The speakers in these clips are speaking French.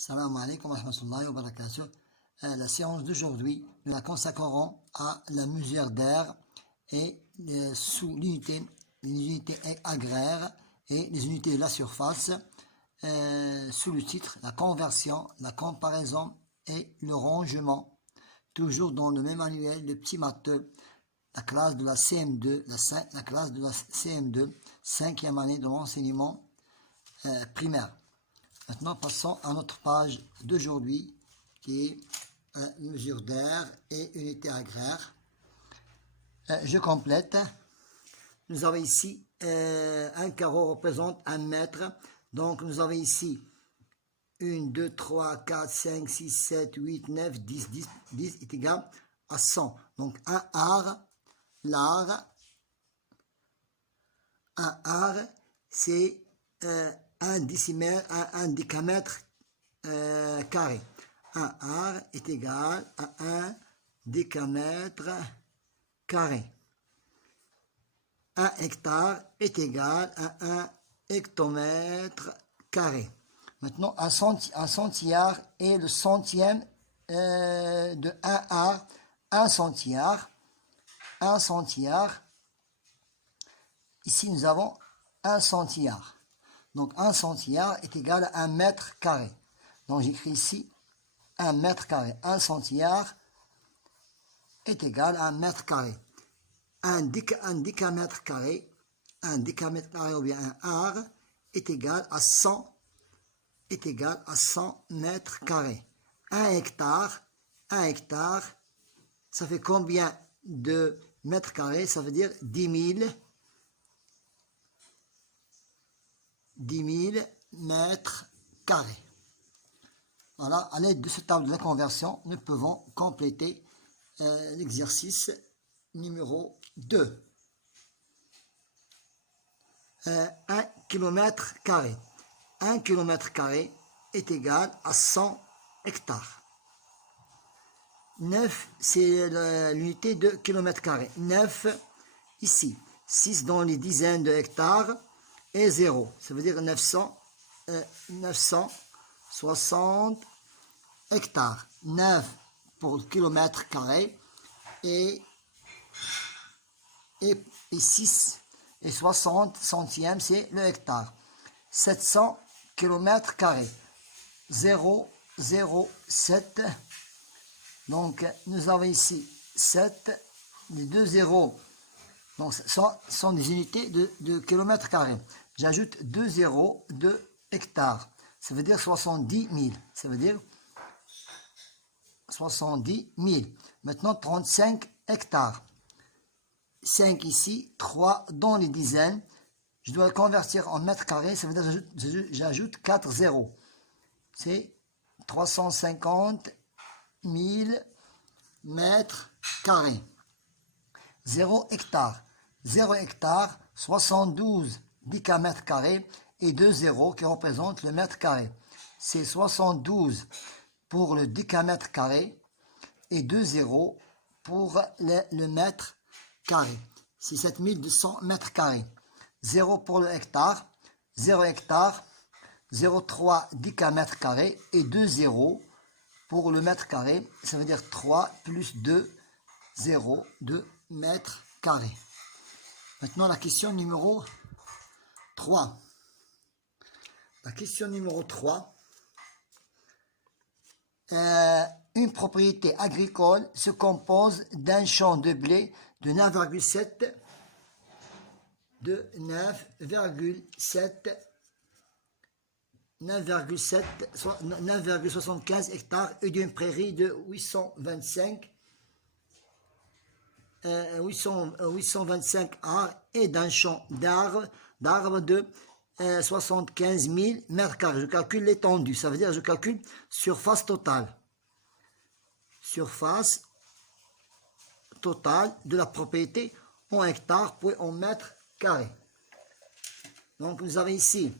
Salam alaikum wa rahmatullahi wa barakatuh. La séance d'aujourd'hui, nous la consacrerons à la mesure d'air et sous l'unité, les unités agraires et les unités de la surface, sous le titre la conversion, la comparaison et le rangement. Toujours dans le même manuel, le petit matheux, la classe de la CM2, la classe de la CM2, 5e année de l'enseignement primaire. Maintenant, passons à notre page d'aujourd'hui, qui est mesure d'air et unité agraire. Je complète. Nous avons ici, un carreau représente 1 mètre. Donc, nous avons ici 1, 2, 3, 4, 5, 6, 7, 8, 9, 10. 10 est égal à 100. Donc, un ar, c'est un décamètre carré. Un ar est égal à 1 décamètre carré. Un hectare est égal à 1 hectomètre carré. Maintenant, un centillard est le centième de 1 ar. Un centillard. Ici, nous avons un centillard. Donc, un centillard est égal à 1 mètre carré. Donc, j'écris ici 1 mètre carré. Un centillard est égal à 1 mètre carré. Un décamètre carré ou bien un ar est égal à 100 mètres carrés. Un hectare, ça fait combien de mètres carrés? Ça veut dire 10 000 mètres carrés. Voilà, à l'aide de ce table de la conversion, nous pouvons compléter l'exercice numéro 2. 1 kilomètre carré. 1 kilomètre carré est égal à 100 hectares. 9, c'est l'unité de kilomètre carré. 9, ici. 6 dans les dizaines de hectares. Et 0, ça veut dire 960 hectares. 9 pour le kilomètre carré et 6 et 60 centièmes, c'est le hectare. 700 kilomètres carrés. 0,07. Donc, nous avons ici 7, les deux zéros. Donc, ce sont des unités de kilomètres carrés. J'ajoute 2 zéros de hectares. Ça veut dire 70 000. Ça veut dire 70 000. Maintenant, 35 hectares. 5 ici, 3 dans les dizaines. Je dois le convertir en mètres carrés. Ça veut dire que j'ajoute 4 zéros. C'est 350 000 mètres carrés. 0 hectare. 0 hectare, 72 décamètres carrés et 2 zéros qui représentent le mètre carré. C'est 72 pour le décamètre carré et 2 zéros pour le mètre carré. C'est 7200 mètres carrés. 0 pour le hectare. 0 hectare, 0,3 décamètres carrés et 2 zéros pour le mètre carré. Ça veut dire 3 plus 2, 0, 2 mètres carrés. Maintenant, la question numéro 3. La question numéro 3. Une propriété agricole se compose d'un champ de blé de 9,75 hectares et d'une prairie de 825 arts et d'un champ d'arbres de 75 000 mètres carrés. Je calcule l'étendue, ça veut dire que je calcule surface totale. Surface totale de la propriété en hectares puis en mètres carrés. Donc nous avons ici,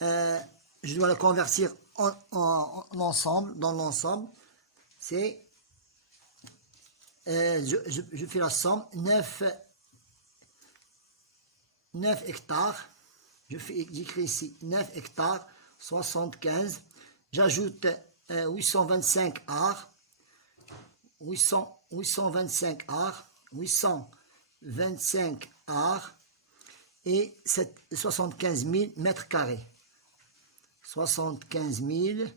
je dois le convertir en ensemble, dans l'ensemble, c'est je fais la somme, 9 hectares, j'écris ici 9 hectares, 75. J'ajoute 825 ar. 825 ar. 825 ar. Et 75 000 mètres carrés. 75 000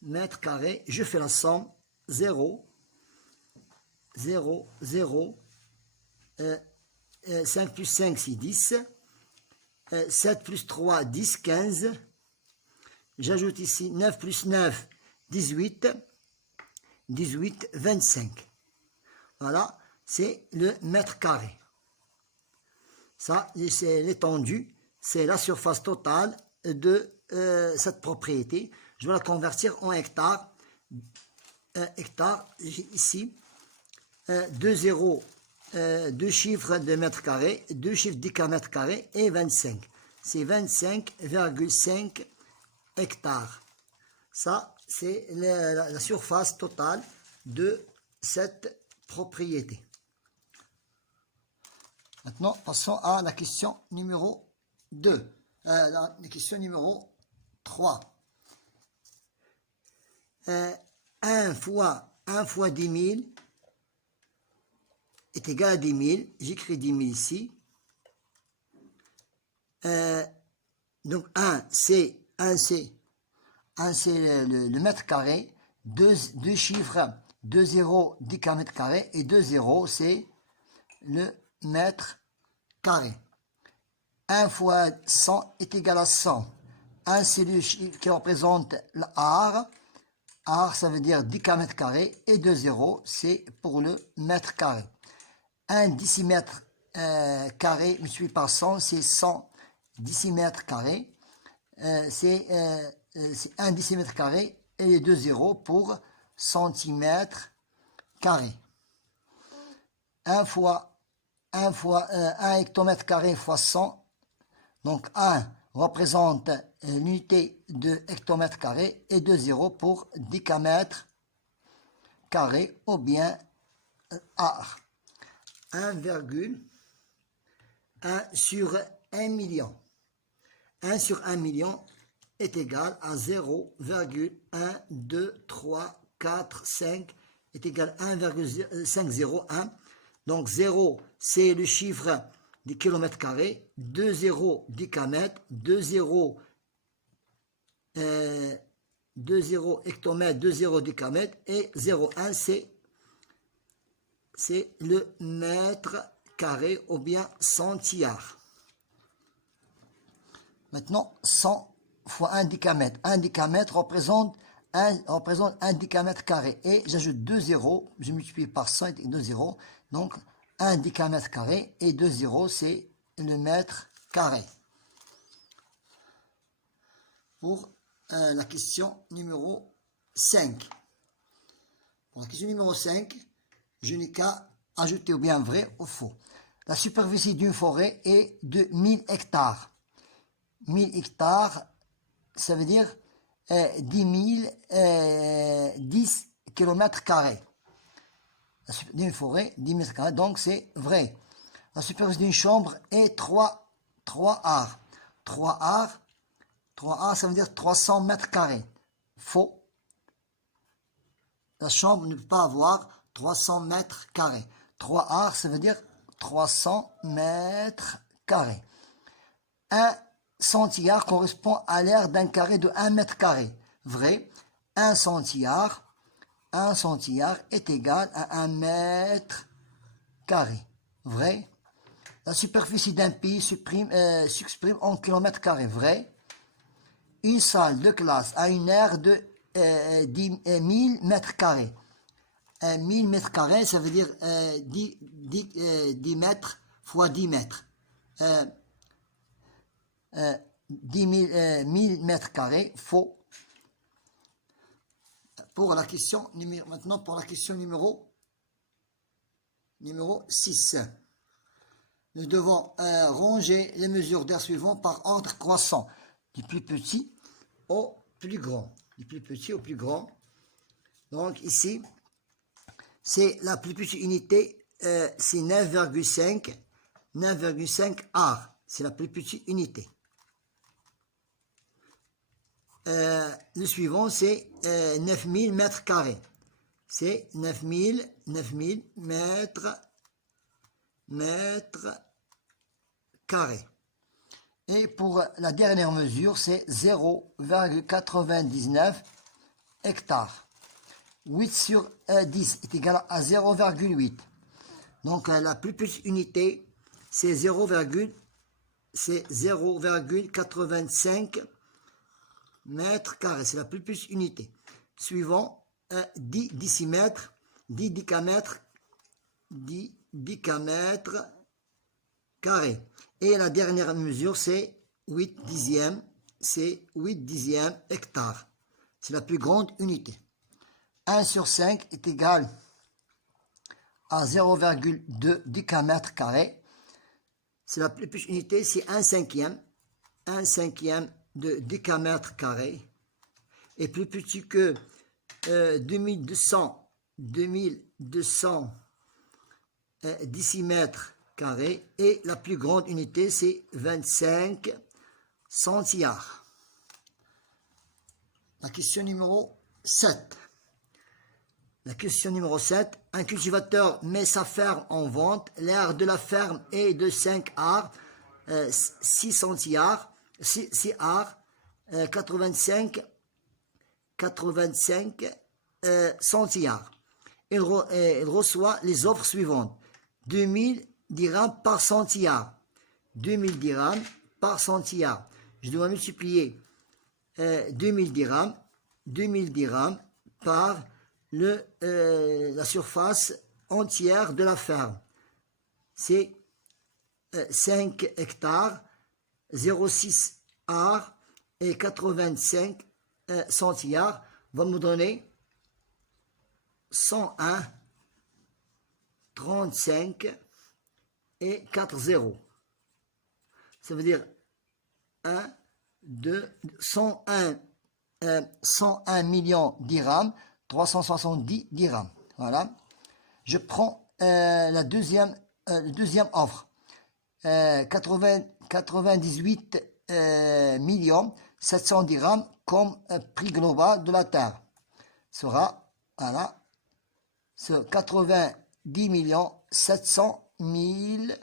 mètres carrés. Je fais la somme. 0, 0, 0. 5 plus 5, c'est 10. 7 plus 3, 10, 15. J'ajoute ici 9 plus 9, 18. 18, 25. Voilà, c'est le mètre carré. Ça, c'est l'étendue, c'est la surface totale de cette propriété. Je vais la convertir en hectares. Hectare, ici, 2 zéros, 2 chiffres de mètres carrés, 2 chiffres d'hectomètres carrés et 25. C'est 25,5 hectares. Ça, c'est la surface totale de cette propriété. Maintenant, passons à la question numéro 2. La question numéro 3. 1 fois 10 000 est égal à 10 000. J'écris 10 000 ici. Donc 1 c'est le mètre carré. 2 chiffres, 2 zéros, 10 mètres carrés. Et 2 zéros, c'est le mètre carré. 1 fois 100 est égal à 100. 1 c'est le chiffre qui représente l'ar. Ar, ça veut dire 10 mètres carrés. Et 2 zéros, c'est pour le mètre carré. 1 décimètre carré multiplié par 100, c'est 100 décimètres carrés. C'est 1 décimètre carré et les 2 zéros pour centimètre carré. 1 hectomètre carré fois 100. Donc 1 représente l'unité de hectomètre carré et 2 zéros pour décamètre carré ou bien ar. 1,1 sur 1 million. 1 sur 1 million est égal à 0,1234,5 est égal à 1,501. Donc 0, c'est le chiffre des kilomètres carrés, 2 zéros décamètres, 2 zéros hectomètres, 2 zéros décamètres et 0,1 c'est le mètre carré ou bien centillard. Maintenant, 100 fois 1 décamètre. 1 décamètre représente 1 décamètre carré. Et j'ajoute 2 zéros. Je multiplie par 100 et 2 zéros. Donc, 1 décamètre carré et 2 zéros, c'est le mètre carré. Pour la question numéro 5. Pour la question numéro 5, je n'ai qu'à ajouter ou bien vrai ou faux. La superficie d'une forêt est de 1000 hectares. 1000 hectares, ça veut dire 10 km carrés. D'une forêt, 10 mètres carrés, donc c'est vrai. La superficie d'une chambre est 3 ar. 3 ar, ça veut dire 300 mètres carrés. Faux. La chambre ne peut pas avoir 300 mètres carrés. 3 ar, ça veut dire 300 mètres carrés. 1 centillard correspond à l'aire d'un carré de 1 mètre carré. Vrai. 1 centillard est égal à 1 mètre carré. Vrai. La superficie d'un pays s'exprime en kilomètres carrés. Vrai. Une salle de classe a une aire de 1000 mètres carrés. 1000 mètres carrés, ça veut dire 10 mètres fois 10 mètres. 1000 mètres carrés, faux. Pour la question maintenant pour la question numéro 6. Nous devons ranger les mesures d'air suivant par ordre croissant, du plus petit au plus grand. Du plus petit au plus grand. Donc ici, c'est la plus petite unité, c'est 9,5 ar. C'est la plus petite unité. le suivant, c'est 9000 mètres carrés. C'est 9000 mètres carrés. Et pour la dernière mesure, c'est 0,99 hectares. 8 sur 10 est égal à 0,8. Donc la plus petite unité, c'est 0,85 mètres carrés. C'est la plus petite unité. Suivant, 10 décimètres, 10 décamètres carrés. Et la dernière mesure, c'est 8 dixièmes. C'est 8 dixièmes hectares. C'est la plus grande unité. 1 sur 5 est égal à 0,2 décamètres carrés. C'est la plus petite unité, c'est 1 cinquième. 1 cinquième de décamètre carré. Et plus petit que 2200 décimètres carrés. Et la plus grande unité, c'est 25 centillards. La question numéro 7. La question numéro 7. Un cultivateur met sa ferme en vente. L'aire de la ferme est de 5 arts, 6 centillards, 6 arts, 85 centillards. Il reçoit les offres suivantes. 2000 dirhams par centillard. 2000 dirhams par centillard. Je dois multiplier 2000 dirhams par la surface entière de la ferme. C'est 5 hectares, 0,6 arts et 85 centillards va me donner 101, 35 et 4 zéros. Ça veut dire 1, 2, 101 millions dirhams, 370 dirhams. Voilà. Je prends la deuxième offre. 98 millions 700 dirhams comme prix global de la terre. Sera, voilà, ce 90 millions 700 000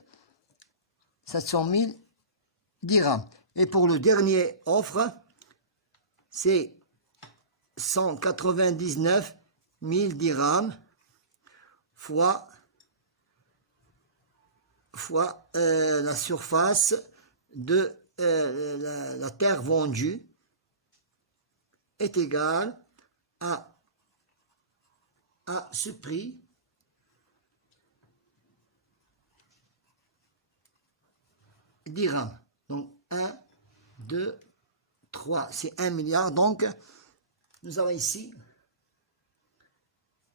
dirhams. Et pour le dernier offre, c'est 199 000 dirhams fois la surface de la terre vendue est égale à ce prix dirhams. Donc 1, 2, 3, c'est 1 milliard. Donc nous avons ici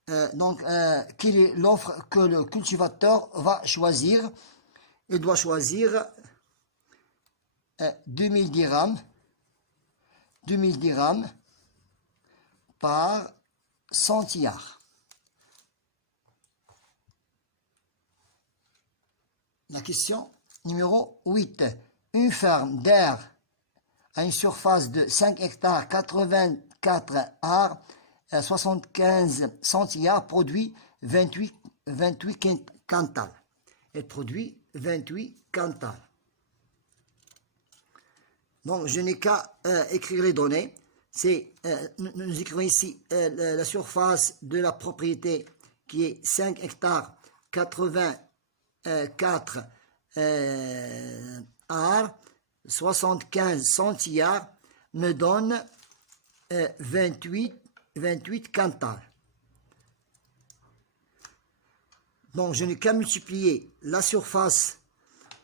quelle est l'offre que le cultivateur va choisir. Il doit choisir 2000 dirhams par centillard. La question numéro 8. Une ferme d'air à une surface de 5 hectares, 84 arts, 75 centillards produit 28 quintals. Elle produit 28 quintals. Donc, je n'ai qu'à écrire les données. Nous écrivons ici la surface de la propriété qui est 5 hectares, 84 arts, 75 centillards me donne 28 quintals. Donc, je n'ai qu'à multiplier la surface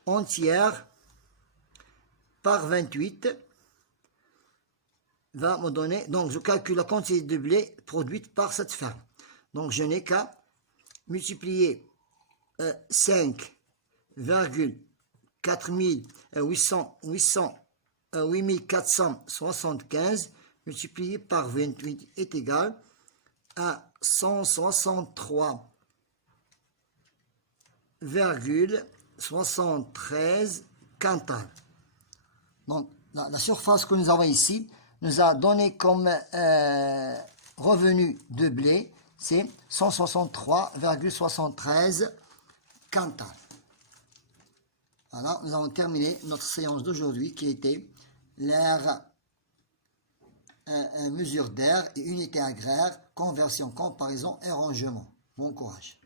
entière par 28 va me donner, donc je calcule la quantité de blé produite par cette ferme. Donc, je n'ai qu'à multiplier 8475 multiplié par 28 est égal à 163,73 quintals. Donc, la surface que nous avons ici nous a donné comme revenu de blé, c'est 163,73 quintals. Voilà, nous avons terminé notre séance d'aujourd'hui qui était l'air, mesure d'air et unité agraire, conversion, comparaison et rangement. Bon courage.